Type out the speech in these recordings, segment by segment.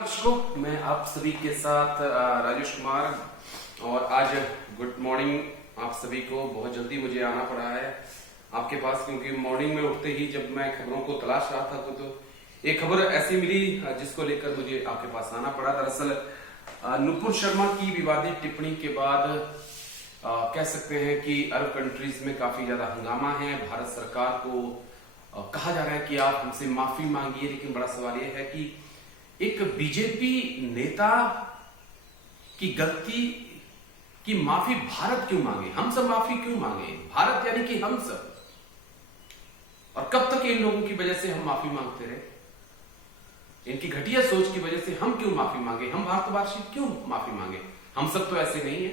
दर्शकों, मैं आप सभी के साथ राजेश कुमार। और आज गुड मॉर्निंग आप सभी को। बहुत जल्दी मुझे आना पड़ा है आपके पास, क्योंकि मॉर्निंग में उठते ही जब मैं खबरों को तलाश रहा था तो एक खबर ऐसी मिली जिसको लेकर मुझे आपके पास आना पड़ा। दरअसल नुपुर शर्मा की विवादित टिप्पणी के बाद कह सकते हैं कि अरब कंट्रीज में काफी ज्यादा हंगामा है। भारत सरकार को कहा जा रहा है कि आप हमसे माफी मांगिए, लेकिन बड़ा सवाल यह है कि एक बीजेपी नेता की गलती की माफी भारत क्यों मांगे? हम सब माफी क्यों मांगे? भारत यानी कि हम सब। और कब तक इन लोगों की वजह से हम माफी मांगते रहे? इनकी घटिया सोच की वजह से हम क्यों माफी मांगे? हम भारतवासी क्यों माफी मांगे? हम सब तो ऐसे नहीं है।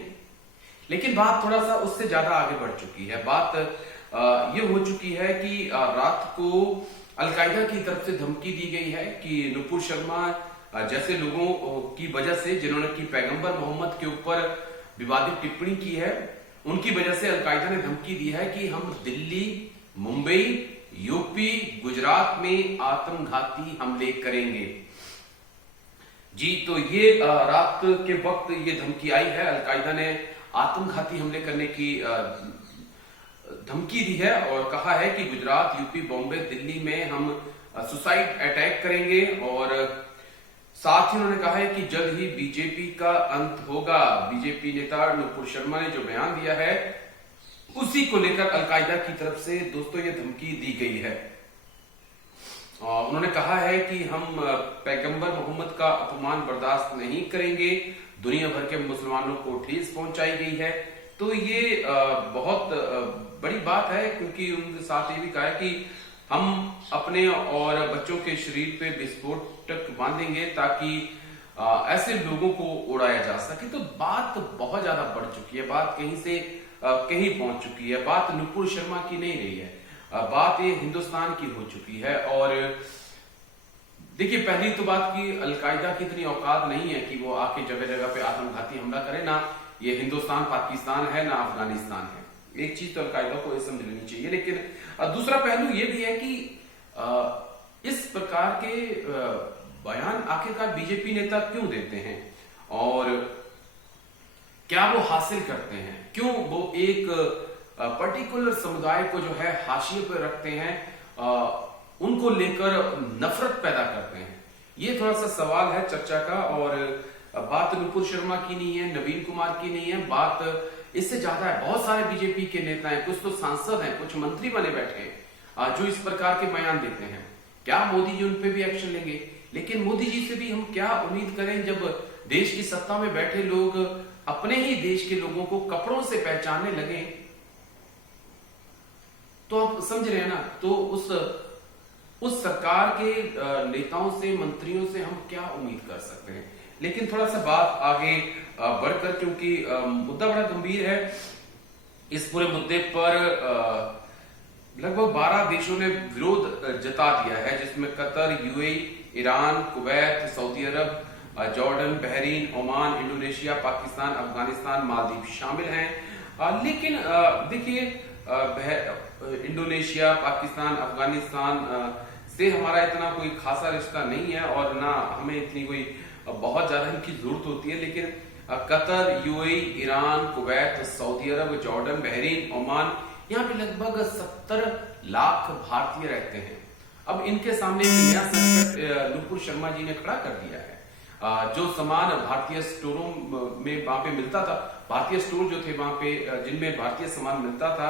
लेकिन बात थोड़ा सा उससे ज्यादा आगे बढ़ चुकी है। बात ये हो चुकी है कि रात को अलकायदा की तरफ से धमकी दी गई है कि नुपुर शर्मा जैसे लोगों की वजह से, जिन्होंने की पैगंबर मोहम्मद के ऊपर विवादित टिप्पणी की है, उनकी वजह से अलकायदा ने धमकी दी है कि हम दिल्ली, मुंबई, यूपी, गुजरात में आत्मघाती हमले करेंगे। जी, तो ये रात के वक्त ये धमकी आई है। अलकायदा ने आत्मघाती हमले करने की धमकी दी है और कहा है कि गुजरात, यूपी, बॉम्बे, दिल्ली में हम सुसाइड अटैक करेंगे। और साथ ही उन्होंने कहा है कि जल्द ही बीजेपी का अंत होगा। बीजेपी नेता नुपुर शर्मा ने जो बयान दिया है उसी को लेकर अलकायदा की तरफ से दोस्तों ये धमकी दी गई है। उन्होंने कहा है कि हम पैगंबर मोहम्मद का अपमान बर्दाश्त नहीं करेंगे। दुनिया भर के मुसलमानों को ठेस पहुंचाई गई है। तो ये बहुत बड़ी बात है, क्योंकि उनके साथ ये भी कहा है कि हम अपने और बच्चों के शरीर पे विस्फोटक बांधेंगे ताकि ऐसे लोगों को उड़ाया जा सके। तो बात बहुत ज्यादा बढ़ चुकी है। बात कहीं से कहीं पहुंच चुकी है। बात नुपुर शर्मा की नहीं रही है, बात ये हिंदुस्तान की हो चुकी है। और देखिए, पहली तो बात की अलकायदा की इतनी औकात नहीं है कि वो आके जगह जगह पे आत्मघाती हमला करे। ना ये हिंदुस्तान पाकिस्तान है, ना अफगानिस्तान है। एक चीज तो अलकायदा को समझ लेनी चाहिए। लेकिन दूसरा पहलू ये भी है कि इस प्रकार के बयान आखिरकार बीजेपी नेता क्यों देते हैं और क्या वो हासिल करते हैं? क्यों वो एक पर्टिकुलर समुदाय को जो है हाशिए पर रखते हैं, उनको लेकर नफरत पैदा करते हैं? ये थोड़ा सा सवाल है चर्चा का। और बात नुपुर शर्मा की नहीं है, नवीन कुमार की नहीं है, बात इससे ज्यादा है। बहुत सारे बीजेपी के नेता हैं, कुछ तो सांसद हैं, कुछ मंत्री बने बैठे हैं जो इस प्रकार के बयान देते हैं। क्या मोदी जी उन पे भी एक्शन लेंगे? लेकिन मोदी जी से भी हम क्या उम्मीद करें जब देश की सत्ता में बैठे लोग अपने ही देश के लोगों को कपड़ों से पहचानने लगे? तो आप समझ रहे हैं ना। तो उस सरकार के नेताओं से, मंत्रियों से हम क्या उम्मीद कर सकते हैं? लेकिन थोड़ा सा बात आगे बढ़कर, क्योंकि मुद्दा बड़ा गंभीर है। इस पूरे मुद्दे पर लगभग 12 देशों ने विरोध जता दिया है, जिसमें Qatar, UAE, Iran, Kuwait, Saudi Arab, Jordan, Bahrain, Oman, Indonesia, Pakistan, Afghanistan, Maldives शामिल हैं। लेकिन देखिए, इंडोनेशिया, पाकिस्तान, अफगानिस्तान से हमारा इतना कोई खासा रिश्ता नहीं है और ना हमें इतनी कोई बहुत ज्यादा इनकी जरूरत होती है। लेकिन Qatar, UAE, Iran, Kuwait, Saudi Arab, Jordan, Bahrain, Oman, यहाँ पे लगभग 70 लाख भारतीय रहते हैं। अब इनके सामने एक नया संकट नुपुर शर्मा जी ने खड़ा कर दिया है। जो सामान भारतीय स्टोरों में वहां पे मिलता था, भारतीय स्टोर जो थे वहां पे जिनमें भारतीय सामान मिलता था,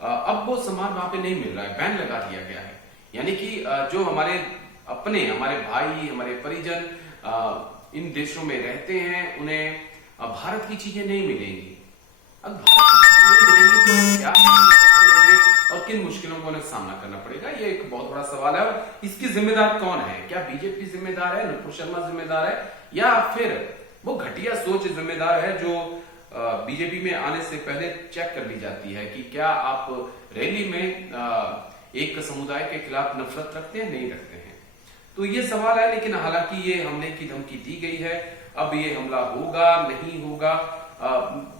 अब वो सामान वहां पे नहीं मिल रहा है, बैन लगा दिया गया है। यानी कि जो हमारे भाई, हमारे परिजन इन देशों में रहते हैं, उन्हें भारत की चीजें नहीं मिलेंगी। अब भारत की चीजें नहीं मिलेंगी तो क्या करेंगे और किन मुश्किलों को उन्हें सामना करना पड़ेगा? ये एक बहुत बड़ा सवाल है। और इसकी जिम्मेदार कौन है? क्या बीजेपी जिम्मेदार है, नुपुर शर्मा जिम्मेदार है, या फिर वो घटिया सोच जिम्मेदार है जो बीजेपी में आने से पहले चेक कर ली जाती है कि क्या आप रैली में एक समुदाय के खिलाफ नफरत रखते हैं, नहीं रखते हैं? तो ये सवाल है। लेकिन हालांकि ये हमले की धमकी दी गई है। अब ये हमला होगा, नहीं होगा,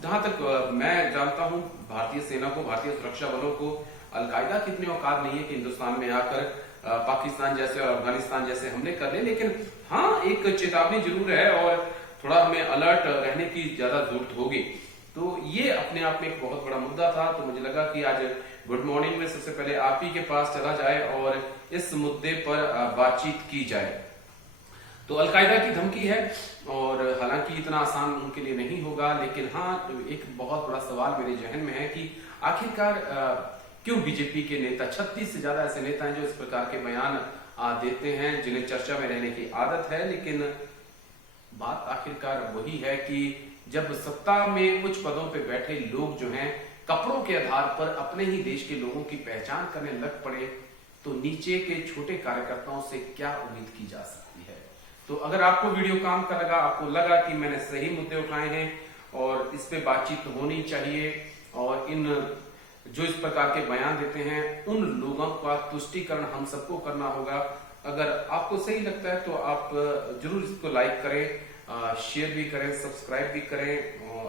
जहां तक मैं जानता हूं, भारतीय सेना को, भारतीय सुरक्षा बलों को अलकायदा की इतनी औकात नहीं है कि हिंदुस्तान में आकर पाकिस्तान जैसे और अफगानिस्तान जैसे हमले कर ले, लेकिन हाँ एक चेतावनी जरूर है और थोड़ा हमें अलर्ट रहने की ज्यादा जरूरत होगी। तो ये अपने आप में एक बहुत बड़ा मुद्दा था। तो मुझे लगा कि आज गुड मॉर्निंग में सबसे पहले आप ही के पास चला जाए और इस मुद्दे पर बातचीत की जाए। तो अलकायदा की धमकी है और हालांकि इतना आसान उनके लिए नहीं होगा, लेकिन हाँ एक बहुत बड़ा सवाल मेरे जहन में है कि आखिरकार क्यों बीजेपी के नेता 36 से ज्यादा ऐसे नेता हैं जो इस प्रकार के बयान देते हैं, जिन्हें चर्चा में रहने की आदत है। लेकिन बात आखिरकार वही है कि जब सत्ता में उच्च पदों पे बैठे लोग जो हैं कपड़ों के आधार पर अपने ही देश के लोगों की पहचान करने लग पड़े, तो नीचे के छोटे कार्यकर्ताओं से क्या उम्मीद की जा सकती है। तो अगर आपको वीडियो काम का लगा, आपको लगा कि मैंने सही मुद्दे उठाए हैं और इस पे बातचीत होनी चाहिए और इन जो इस प्रकार के बयान देते हैं उन लोगों का तुष्टीकरण हम सबको करना होगा। अगर आपको सही लगता है तो आप जरूर इसको लाइक करें, शेयर भी करें, सब्सक्राइब भी करें।